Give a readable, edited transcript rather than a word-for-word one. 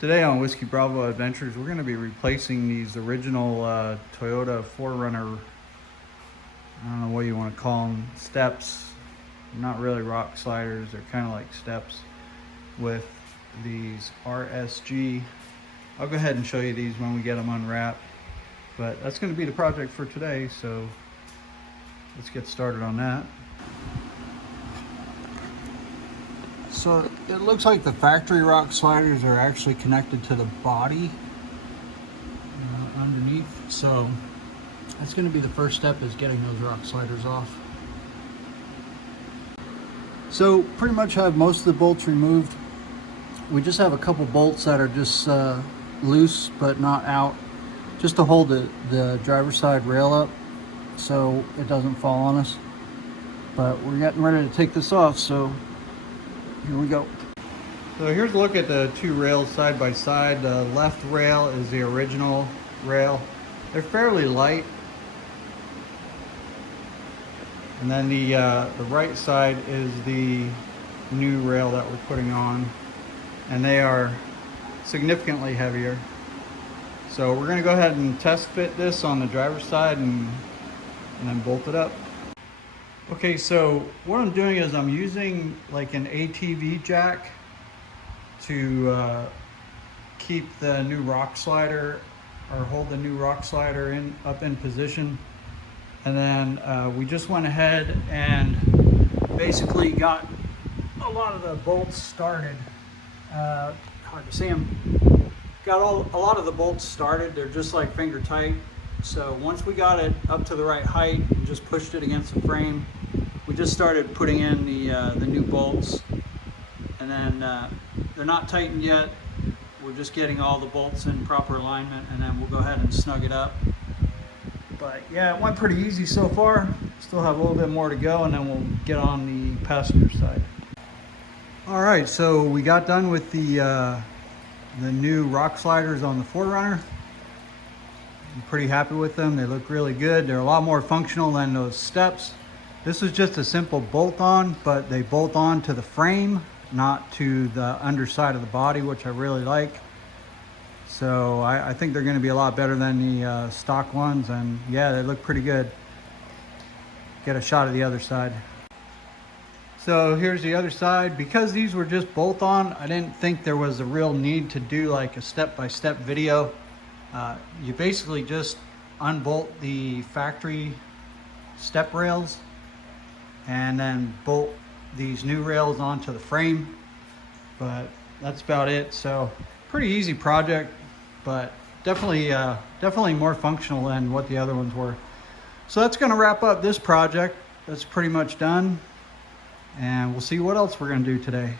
Today on Whiskey Bravo Adventures, we're going to be replacing these original Toyota 4Runner, I don't know what you want to call them, steps. Not really rock sliders, they're kind of like steps, with these RSG. I'll go ahead and show you these when we get them unwrapped, but that's going to be the project for today, so let's get started on that. So it looks like the factory rock sliders are actually connected to the body underneath. So that's going to be the first step, is getting those rock sliders off. So pretty much have most of the bolts removed. We just have a couple bolts that are just loose but not out, just to hold the driver's side rail up so it doesn't fall on us. But we're getting ready to take this off, so here we go. So here's a look at the two rails side by side. The left rail is the original rail. They're fairly light. And then the right side is the new rail that we're putting on. And they are significantly heavier. So we're gonna go ahead and test fit this on the driver's side and then bolt it up. Okay, so what I'm doing is I'm using like an ATV jack to keep the new rock slider, or hold the new rock slider up in position. And then we just went ahead and basically got a lot of the bolts started. Hard to see them. Got a lot of the bolts started. They're just like finger tight. So once we got it up to the right height and just pushed it against the frame, we just started putting in the new bolts. And then they're not tightened yet. We're just getting all the bolts in proper alignment, and then we'll go ahead and snug it up. But yeah, it went pretty easy so far. Still have a little bit more to go, and then we'll get on the passenger side. All right, so we got done with the new rock sliders on the 4Runner. I'm pretty happy with them. They look really good. They're a lot more functional than those steps. This is just a simple bolt on, but they bolt on to the frame, not to the underside of the body, which I really like. So I think they're going to be a lot better than the stock ones, and yeah, they look pretty good. Get a shot of the other side. So here's the other side. Because these were just bolt on, I didn't think there was a real need to do like a step-by-step video. You basically just unbolt the factory step rails and then bolt these new rails onto the frame, but that's about it. So pretty easy project, but definitely more functional than what the other ones were. So that's going to wrap up this project. That's pretty much done, and we'll see what else we're going to do today.